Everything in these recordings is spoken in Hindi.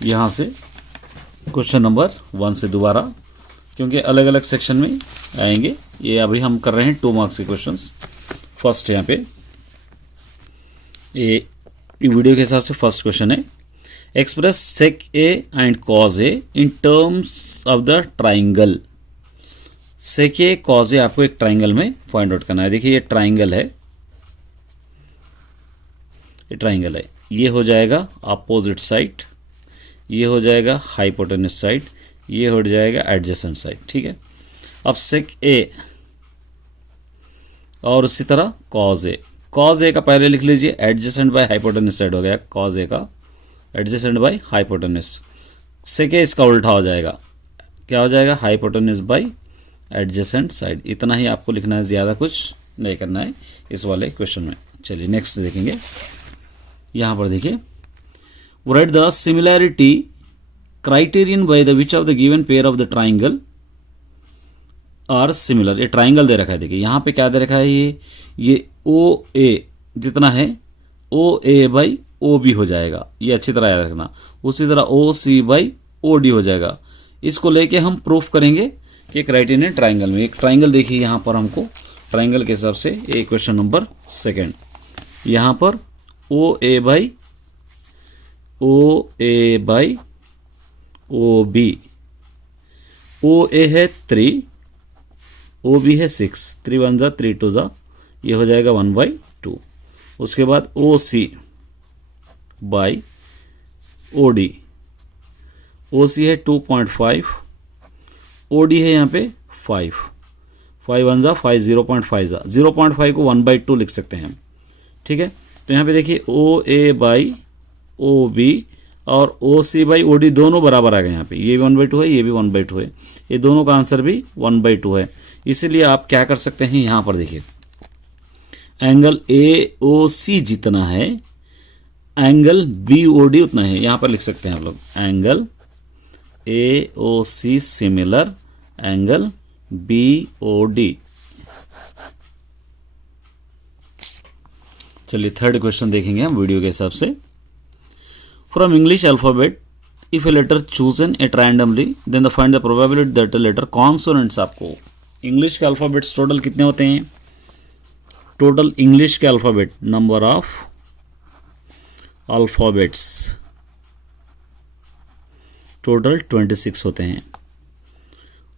यहाँ से क्वेश्चन नंबर 1 से दोबारा, क्योंकि अलग अलग सेक्शन में आएंगे। ये अभी हम कर रहे हैं 2 मार्क्स के क्वेश्चंस। फर्स्ट यहाँ पे ये वीडियो के हिसाब से फर्स्ट क्वेश्चन है, express sec A and cos A in terms of the triangle. Sec A cos A आपको एक ट्राइंगल में फाइंड आउट करना है। देखिए ये ट्राइंगल है, ये ट्राइंगल है, ये हो जाएगा अपोजिट साइड, ये हो जाएगा हाइपोटेन्यूस साइड, ये हो जाएगा एडजेसेंट साइड। ठीक है, अब सेक ए और उसी तरह कॉज ए। कॉज ए का पहले लिख लीजिए, एडजेसेंट बाय हाइपोटेन्यूस साइड हो गया कॉज ए का, एडजेसेंट बाय हाइपोटेन्यूस। सेक ए इसका उल्टा हो जाएगा, क्या हो जाएगा, हाइपोटेन्यूस बाय एडजेसेंट साइड। इतना ही आपको लिखना है, ज़्यादा कुछ नहीं करना है इस वाले क्वेश्चन में। चलिए नेक्स्ट देखेंगे। यहाँ पर देखिए, right the similarity criterion by the which of the given pair of the triangle are similar. ये ट्राइंगल दे रखा है, देखिए यहाँ पे क्या दे रखा है, ये ओ ए जितना है ओ ए बाई ओ बी हो जाएगा, ये अच्छी तरह याद रखना। उसी तरह ओ सी बाई ओ डी हो जाएगा। इसको लेके हम प्रूफ करेंगे कि क्राइटेरियन ट्राइंगल में, एक ट्राइंगल देखिए यहाँ पर हमको ट्राइंगल के हिसाब से ये क्वेश्चन नंबर 2 यहाँ पर ओ ए बाई ओ बी, ओ ए है 3, ओ बी है 6, 3 1 जा 3 2 जा, ये हो जाएगा 1/2। उसके बाद ओ सी बाई ओ डी, ओ सी है 2.5, ओ डी है यहाँ पे 5, 5 1 जा 5, 0.5 जा, 0.5 को 1/2 लिख सकते हैं हम। ठीक है, तो यहाँ पे देखिए ओ ए बाई ओ बी और ओ सी बाई ओ डी दोनों बराबर आ गए। यहाँ पे ये भी 1/2 है, ये भी 1/2 है, ये दोनों का आंसर भी 1/2 है। इसीलिए आप क्या कर सकते हैं, यहाँ पर देखिए एंगल ए ओ सी जितना है एंगल बी ओ डी उतना है। यहाँ पर लिख सकते हैं आप लोग angle A O C similar angle B O D. चलिए थर्ड क्वेश्चन देखेंगे हम वीडियो के हिसाब से। From English alphabet if a letter chosen at randomly then the find the probability that letter consonants. आपको इंग्लिश के अल्फाबेट्स टोटल कितने होते हैं, टोटल इंग्लिश के alphabet number of alphabets total 26 होते हैं।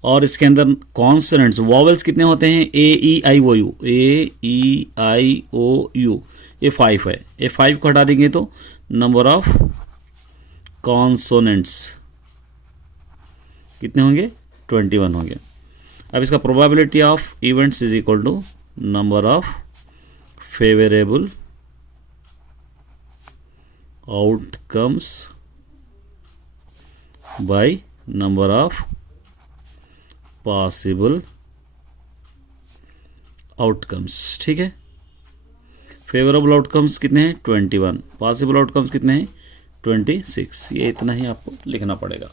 और इसके अंदर कॉन्सोनेंट्स वॉवेल्स कितने होते हैं, ए ई आई ओ you, A E I O you, ये 5 है। ये 5 को हटा देंगे तो नंबर ऑफ कॉन्सोनेंट्स कितने होंगे, 21 होंगे। अब इसका probability of events is equal to number of favourable outcomes by number of possible outcomes. ठीक है, फेवरेबल आउटकम्स कितने हैं, 21, पॉसिबल आउटकम्स कितने हैं, 26। ये इतना ही आपको लिखना पड़ेगा।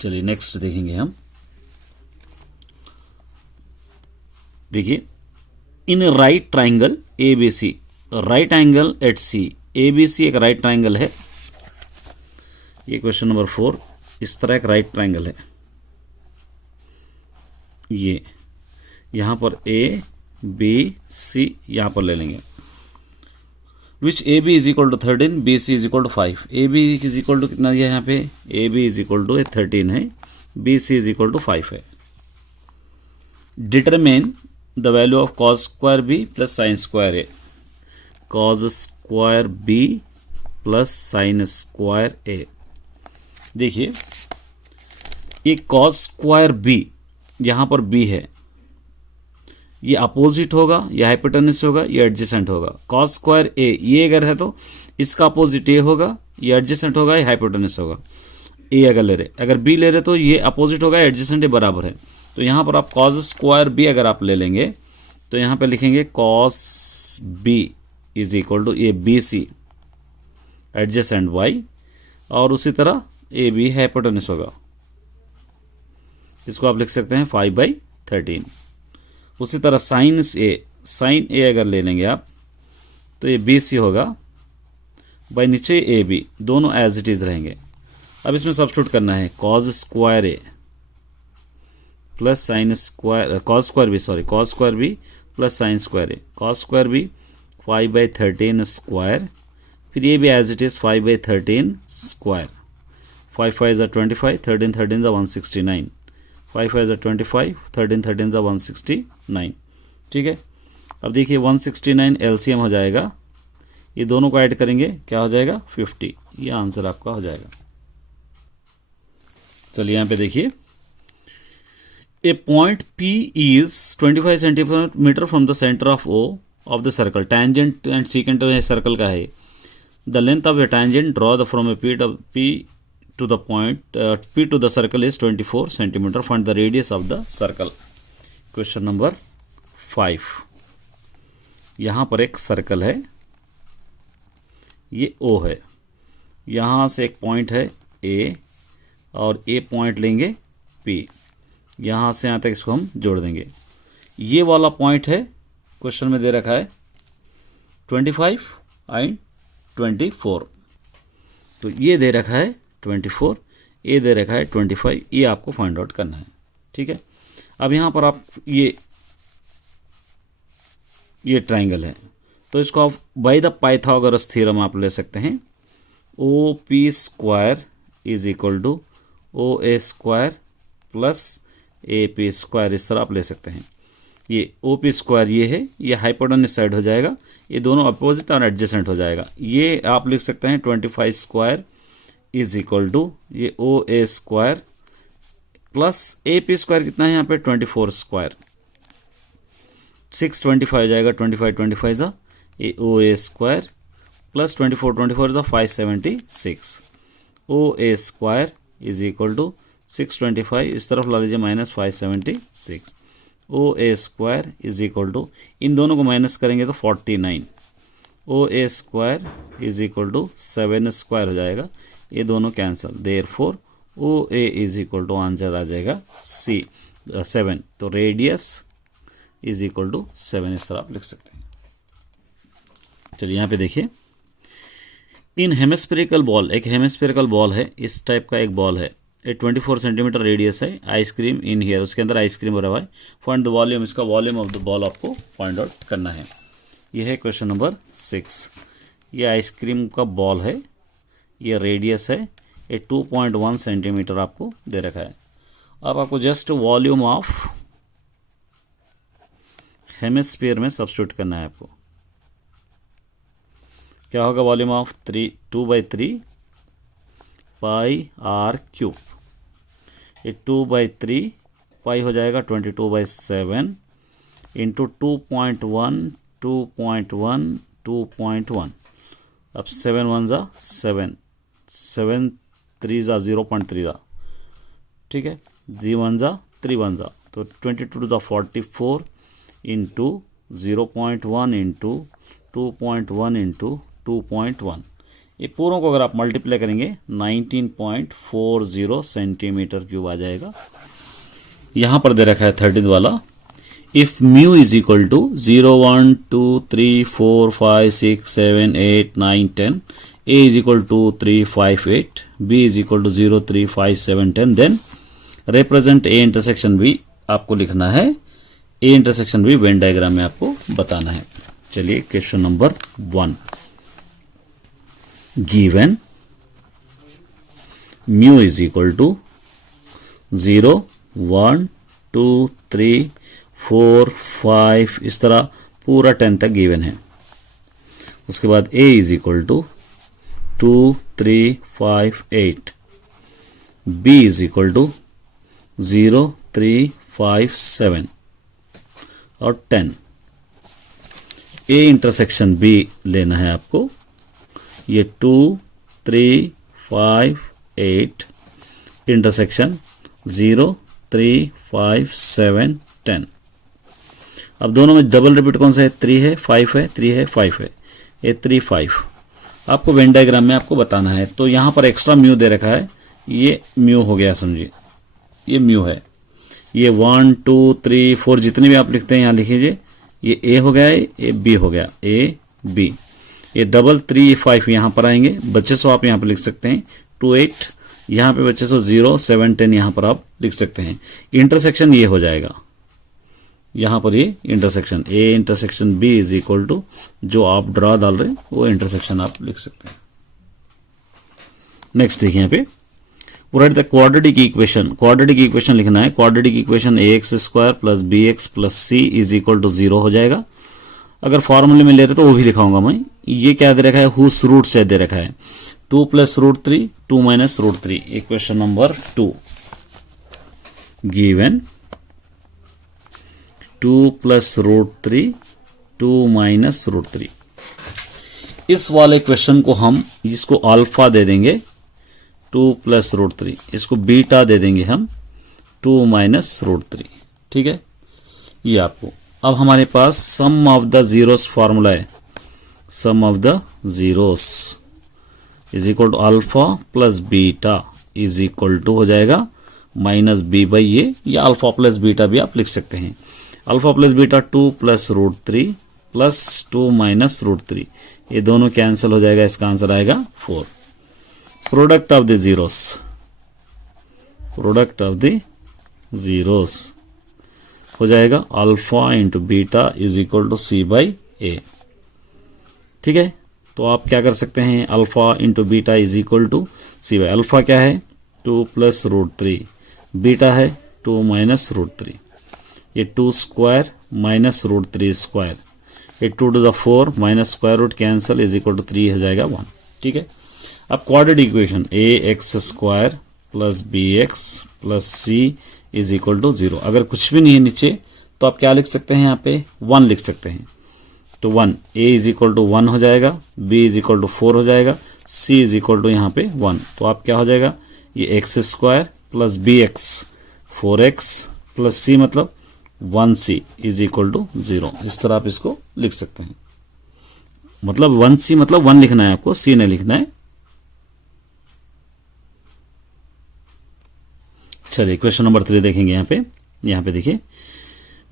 चलिए नेक्स्ट देखेंगे हम। देखिए, in right triangle A B C, right angle at C, A B C एक राइट ट्राइंगल है। ये क्वेश्चन नंबर 4, इस तरह एक राइट ट्राइंगल है। ये यहाँ पर ए बी सी यहाँ पर ले लेंगे, which A B is equal to 13, B C is equal to 5। A B is equal to कितना दिया है यहाँ पे, A B is equal to 13 है, B C is equal to 5 है। Determine the value of cos square B plus sine square A, cos square B plus sine square A. देखिए ये कॉस स्क्वायर बी, यहाँ पर बी है, ये अपोजिट होगा, ये हाइपोटेन्यूस होगा, ये एडजेसेंट होगा। कॉस स्क्वायर ए, ये अगर है तो इसका अपोजिट ए होगा, ये एडजेसेंट होगा, ये हाइपोटेन्यूस होगा। ए अगर ले रहे, अगर बी ले रहे तो ये अपोजिट होगा, एडजेसेंट, ये बराबर है। तो यहाँ पर आप कॉस स्क्वायर बी अगर आप ले लेंगे तो यहाँ पे लिखेंगे cos B is equal to ये बी सी एडजेसेंट वाई, और उसी तरह ए बी हाइपोटेन्यूस होगा, इसको आप लिख सकते हैं 5/13। उसी तरह साइन ए, साइन ए अगर ले लेंगे आप तो ये बी सी होगा बाई नीचे ए बी, दोनों एज इट इज़ रहेंगे। अब इसमें सब्स्टिट्यूट करना है cos square A plus sine square, cos square B plus sine square A, cos square B 5/13 square, फिर ये भी एज इट इज़ 5/13 स्क्वायर, 5 5 ज़ा 25, 13 13 ज़ा 169, 5 5 ज़ा 25, 13 13 ज़ा 169। ठीक है, अब देखिए 169 एलसीएम हो जाएगा, ये दोनों को ऐड करेंगे क्या हो जाएगा 50, ये आंसर आपका हो जाएगा। चलिए यहाँ पे देखिए, a point P is 25 centimetre from the centre of O of the circle, tangent and secant circle का है। The length of the tangent draw the from a P to the point P to the circle is 24 centimetre, find the radius of the circle. Question number 5, यहाँ पर एक सर्कल है, ये O है, यहाँ से एक पॉइंट है A और A पॉइंट लेंगे P, यहाँ से यहाँ तक इसको हम जोड़ देंगे। ये वाला पॉइंट है, क्वेश्चन में दे रखा है 25 एंड 24, तो ये दे रखा है 24, ये दे रखा है 25, ये आपको फाइंड आउट करना है। ठीक है, अब यहाँ पर आप ये ट्राइंगल है, तो इसको आप बाय द पाइथागोरस थ्योरम आप ले सकते हैं, OP square is equal to OA square plus AP square, इस तरह आप ले सकते हैं। ये OP स्क्वायर ये है, ये हाइपोटेन्यूज साइड हो जाएगा, ये दोनों अपोजिट और एडजेसेंट हो जाएगा। ये आप लिख सकते हैं 25 स्क्वायर इज इक्वल टू ये OA square plus AP square कितना है यहाँ पे 24 स्क्वायर, 625 हो जाएगा, 25 25 ज़ा ये OA स्क्वायर प्लस 24 24 ज़ा 576, OA square is equal to 625, इस तरफ ला लीजिए minus 576, OA square is equal to, इन दोनों को माइनस करेंगे तो 49, OA square is equal to 7 square हो जाएगा, ये दोनों cancel, therefore OA is equal to answer आ जाएगा C 7, तो रेडियस इज इक्वल टू 7, इस तरह आप लिख सकते हैं। चलिए यहाँ पे देखिए, इन हेमिस्फेरिकल बॉल, एक हेमिस्फेरिकल बॉल है, इस टाइप का एक बॉल है, ये 24 सेंटीमीटर रेडियस है, आइसक्रीम इन हियर, उसके अंदर आइसक्रीम भरा हुआ है, फाइंड द वॉल्यूम, इसका वॉल्यूम ऑफ द बॉल आपको फाइंड आउट करना है। ये है क्वेश्चन नंबर 6, ये आइसक्रीम का बॉल है, ये रेडियस है, ये 2.1 सेंटीमीटर आपको दे रखा है। अब आपको जस्ट वॉल्यूम ऑफ हेमिस्फीयर में सब्स्टिट्यूट करना है आपको, क्या होगा volume of 2/3 pi r cube, ये 2/3 पाई हो जाएगा 22/7 इंटू 2.1 2.1 2.1, अब 7 1 ज़ा 7 7 3 ज़ा 0.3 ज़ा, ठीक है, 1 ज़ा 3 1 ज़ा, तो 22 ज़ा 44 इंटू 0.1 इंटू 2.1 इंटू 2.1, ये पूरों को अगर आप मल्टीप्लाई करेंगे 19.40 सेंटीमीटर क्यूब आ जाएगा। यहाँ पर दे रखा है 13 वाला, if mu is equal to 0 1 2 3 4 5 6 7 8 9 10, A is equal to 3 5 8, B is equal to 0 3 5 7 10, then represent A intersection B आपको लिखना है, A intersection B Venn diagram में आपको बताना है। चलिए question number 1, given mu is equal to 0 1 2 3 4 5, इस तरह पूरा 10 तक गिवन है। उसके बाद A is equal to 2 3 5 8, B is equal to 0 3 5 7 और 10। A इंटरसेक्शन B लेना है आपको, ये 2 3 5 8 इंटरसेक्शन 0 3 5 7 10। अब दोनों में डबल रिपीट कौन सा है, 3 है 5 है, 3 है 5 है, ये 3 5 आपको वेन डायग्राम में आपको बताना है। तो यहाँ पर एक्स्ट्रा म्यू दे रखा है, ये म्यू हो गया समझिए, ये म्यू है, ये 1 2 3 4 जितने भी आप लिखते हैं यहाँ लिख लीजिए, ये A हो गया, ये B हो गया, A B। ये डबल 3 5 यहाँ पर आएंगे, बच्चे सो आप यहाँ पर लिख सकते हैं 2 8, यहाँ पे बच्चे सो 0 7 10 यहाँ पर आप लिख सकते हैं। इंटरसेक्शन ये हो जाएगा, यहाँ पर ये intersection A intersection B is equal to जो आप ड्रा डाल रहे हैं वो इंटरसेक्शन आप लिख सकते हैं। नेक्स्ट देखिए यहाँ पे right the quadratic equation, quadratic equation लिखना है। Quadratic equation ax square plus bx plus c is equal to 0 हो जाएगा। अगर फॉर्मूले में ले रहे तो वो भी लिखाऊंगा मैं। ये क्या दे रखा है, हुस रूट से दे रखा है 2 plus root 3 2 minus root 3। Equation number 2 given 2 plus root 3 2 minus root 3। इस वाले क्वेश्चन को हम इसको अल्फा दे देंगे 2 प्लस रूट 3, इसको बीटा दे देंगे हम 2 माइनस रूट 3। ठीक है, ये आपको अब हमारे पास sum of the zeros formula है। Sum of the zeros is equal to alpha plus beta is equal to हो जाएगा माइनस बी बाई ये, या अल्फा प्लस बीटा भी आप लिख सकते हैं। Alpha plus beta 2 plus root 3 plus 2 minus root 3, ये दोनों कैंसिल हो जाएगा, इसका आंसर आएगा 4। Product of the zeros, product of the zeros हो जाएगा alpha into beta is equal to C by A. ठीक है, तो आप क्या कर सकते हैं, alpha into beta is equal to C by, alpha क्या है 2 प्लस रूट 3, बीटा है 2 माइनस रूट 3, ये 2 स्क्वायर माइनस रूट 3 स्क्वायर, ये 2 to the 4 minus square root cancel is equal to 3 हो जाएगा 1। ठीक है, अब quadratic equation ax square plus bx plus c is equal to 0। अगर कुछ भी नहीं है नीचे तो आप क्या लिख सकते हैं, यहाँ पे 1 लिख सकते हैं। तो 1 a इज इक्वल टू 1 हो जाएगा, b इज इक्वल टू 4 हो जाएगा, c इज इक्वल टू यहाँ पे 1। तो आप क्या हो जाएगा, ये x square plus bx 4x plus c मतलब 1c इज इक्वल टू 0। इस तरह आप इसको लिख सकते हैं। मतलब 1c मतलब 1 लिखना है आपको, c नहीं लिखना है। चलिए क्वेश्चन नंबर 3 देखेंगे। यहाँ पे देखिए,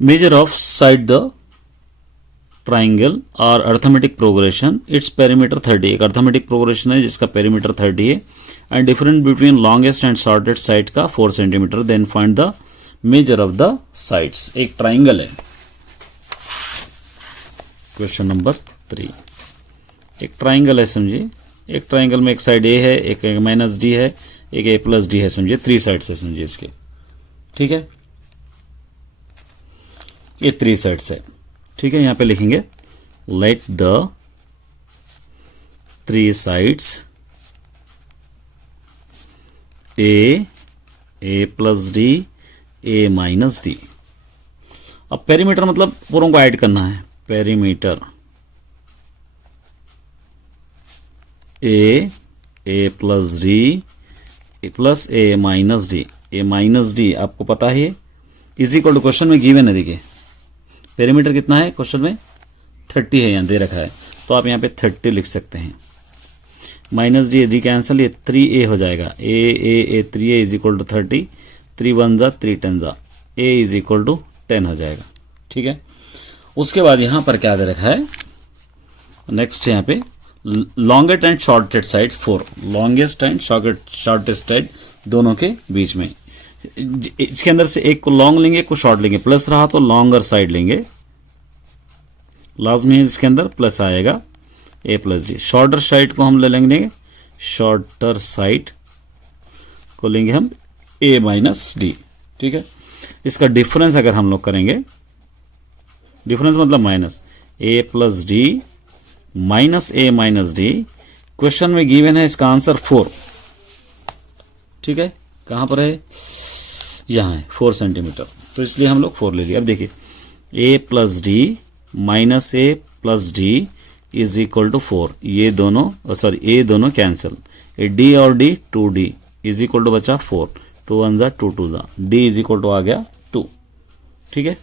measure of side the triangle और अर्थमेटिक प्रोग्रेशन, इट्स पेरीमीटर 30। एक अर्थमेटिक प्रोग्रेशन है जिसका पेरीमीटर 30 है and different between longest and shortest side का 4 centimetre. Then find the measure of the sides. एक ट्राइंगल है, क्वेश्चन नंबर 3 एक ट्राइंगल है समझिए। एक ट्राइंगल में एक साइड ए है, एक माइनस डी है, एक ए प्लस डी है समझिए, 3 साइड्स है समझिए इसके। ठीक है, ये 3 साइड्स है। ठीक है, यहां पे लिखेंगे let the 3 sides A plus D A minus D. अब पेरीमीटर मतलब पूरों को ऐड करना है। Perimeter A plus D A plus A minus D, A minus D आपको पता है इज इक्वल टू, क्वेश्चन में गिवन है देखिए पेरीमीटर कितना है, क्वेश्चन में 30 है, यहाँ दे रखा है तो आप यहाँ पे 30 लिख सकते हैं। माइनस डी डी कैंसिल, ये 3a हो जाएगा, ए 3a इज इक्वल टू 30, 3 1 जा 3 10 जा, a इज इक्वल टू 10 हो जाएगा। ठीक है, उसके बाद यहाँ पर क्या दे रखा है, नेक्स्ट यहाँ पे longest and shortest side 4, longest and shortest side दोनों के बीच में। इसके अंदर से एक को लॉन्ग लेंगे, एक को शॉर्ट लेंगे, प्लस रहा तो लॉन्गर साइड लेंगे, लाजमी है इसके अंदर प्लस आएगा, ए प्लस डी। शॉर्टर साइड को हम ले लेंगे, शॉर्टर साइड को लेंगे हम ए माइनस डी। ठीक है, इसका डिफरेंस अगर हम लोग करेंगे, डिफरेंस मतलब minus A plus D minus A minus D, question में गिवन है इसका आंसर 4। ठीक है, कहाँ पर है, यहाँ है 4 सेंटीमीटर, तो इसलिए हम लोग 4 ले लिए। अब देखिए A plus D minus A plus D is equal to 4, ये दोनों सॉरी ए दोनों कैंसिल, ए डी और D 2d is equal to बचा 4, 2 1 जा 2 2 जा, डी इज इक्वल टू आ गया 2। ठीक है,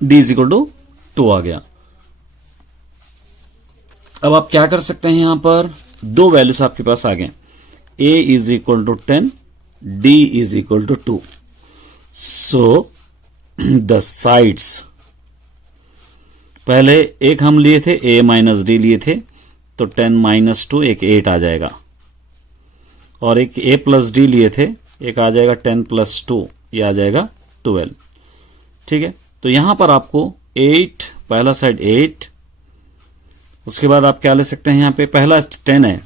डी इज इक्वल टू 2 आ गया। अब आप क्या कर सकते हैं, यहां पर 2 वैल्यूज आपके पास आ गए, A is equal to 10, D is equal to 2. So the sides, पहले एक हम लिए थे a माइनस डी लिए थे, तो 10 माइनस 2 एक 8 आ जाएगा, और एक a प्लस डी लिए थे, एक आ जाएगा 10 प्लस 2, ये आ जाएगा 12. ठीक है, तो यहां पर आपको 8, पहला साइड 8, उसके बाद आप क्या ले सकते हैं, यहां पे पहला 10 है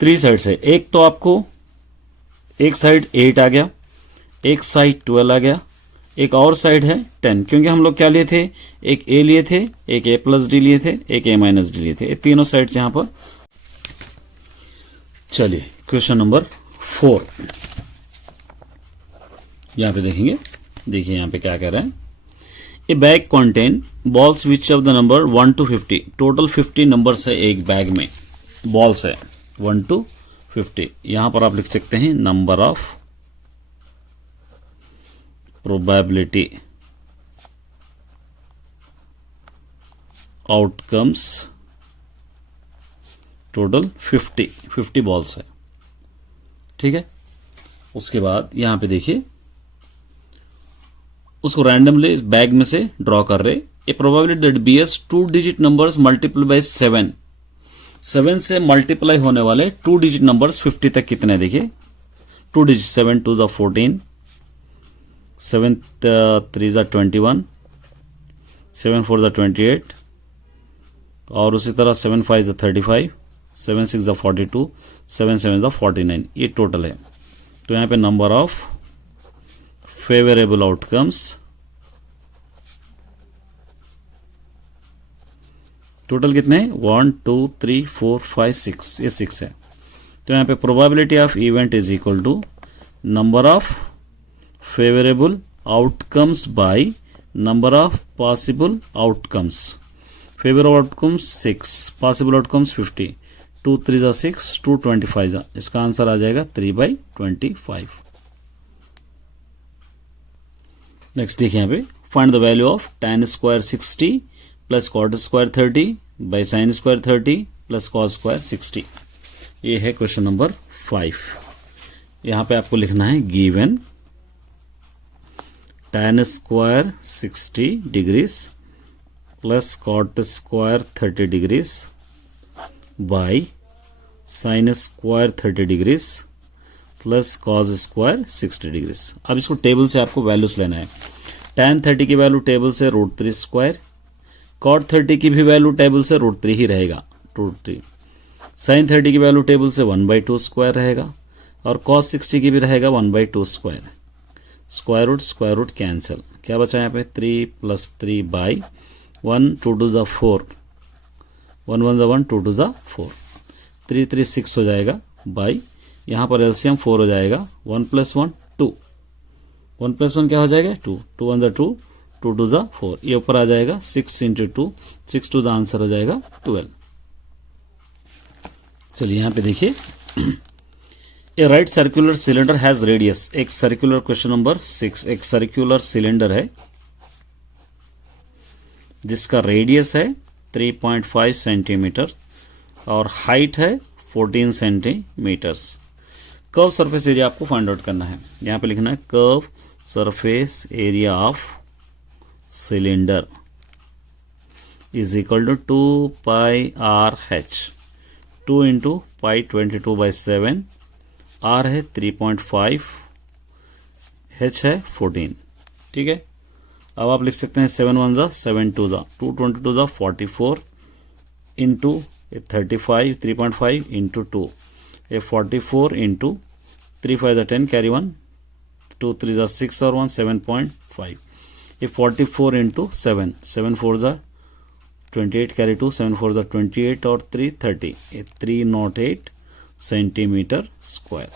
3 साइड से, एक तो आपको एक साइड 8 आ गया, एक साइड 12 आ गया, एक और साइड है 10, क्योंकि हम लोग क्या लिए थे, एक a लिए थे, एक a प्लस डी लिए थे, एक a माइनस डी लिए थे, ये तीनों साइड्स यहां पर. चलिए क्वेश्चन नंबर 4 यहां पे देखेंगे. देखिए यहां पे क्या कह रहे हैं. ए bag contain balls which of the number 1 to 50, total 50 numbers है एक बैग में, बॉल्स है 1 to 50. यहां पर आप लिख सकते हैं number of probability outcomes, total 50 balls है. ठीक है, उसके बाद यहां पे देखिए उसको रैंडमली इस बैग में से ड्रॉ कर रहे. A probability that BS 2 digit numbers multiply by 7 से मल्टीप्लाई होने वाले 2 डिजिट नंबर्स 50 तक कितने, देखिए 2 डिजिट, 7 2 ज़ा 14, 7 3 ज़ा 21, 7 4 ज़ा 28, और उसी तरह 7 5 ज़ा 35, 7 6 ज़ा 42, 7 7 ज़ा 49, ये टोटल है. तो यहाँ पे number of favourable outcomes, total कितने हैं, 1 2 3 4 5 6, ये 6 है. तो यहाँ पे probability of event is equal to number of favourable outcomes by number of possible outcomes. Favourable outcomes 6, possible outcomes 50, 2 3 ज़ा 6, 2 25 ज़ा, इसका आंसर आ जाएगा 3/25. नेक्स्ट देखिए यहाँ पे find the value of tan square 60 plus cot square 30 by sin square 30 plus cos square 60. ये है क्वेश्चन नंबर 5. यहाँ पे आपको लिखना है given tan square 60 degrees plus cot square 30 degrees by sin square 30 degrees plus cos square 60 degrees. अब इसको टेबल से आपको वैल्यूज लेना है. tan 30 की वैल्यू टेबल से √3 स्क्वायर, cot 30 की भी वैल्यू टेबल से √3 ही रहेगा, √3. sin 30 की वैल्यू टेबल से 1/2 स्क्वायर रहेगा, और cos 60 की भी रहेगा 1/2 स्क्वायर. स्क्वायर रूट कैंसिल, क्या बचा यहाँ पे 3 + 3 बाई 1 2 2 ज़ा 4, 1 1 ज़ा 1, 2 2 ज़ा 4, 3 3 6 हो जाएगा बाई, यहाँ पर एलसीएम 4 हो जाएगा, 1 + 1 2, 1 + 1 क्या हो जाएगा 2, 2 1 ज़ा 2, 2 2 ज़ा 4, ये ऊपर आ जाएगा 6 × 2, 6 2 ज़ा आंसर हो जाएगा 12. चलिए यहाँ पे देखिए a right circular cylinder has radius, एक सर्कुलर, क्वेश्चन नंबर 6, एक सर्कुलर सिलेंडर है जिसका रेडियस है 3.5 सेंटीमीटर और हाइट है 14 सेंटीमीटर्स. कर्व सरफेस एरिया आपको फाइंड आउट करना है. यहाँ पे लिखना है curve surface area of cylinder is equal to 2πRH, 2 × π22/7, R है 3.5, H है 14. ठीक है, अब आप लिख सकते हैं 7 1 ज़ा 7 2 ज़ा 2 22 ज़ा 44 इंटू 35, 3.5 इंटू 2, ये 44 इंटू 3 5 ज़ा 10, कैरी 1, 2 3 ज़ा 6 और 1 7.5, ये 44 इंटू 7, 7 4 ज़ा 28, कैरी 2, 7 4 ज़ा 28 और 3 30, ये 308 सेंटीमीटर स्क्वायर.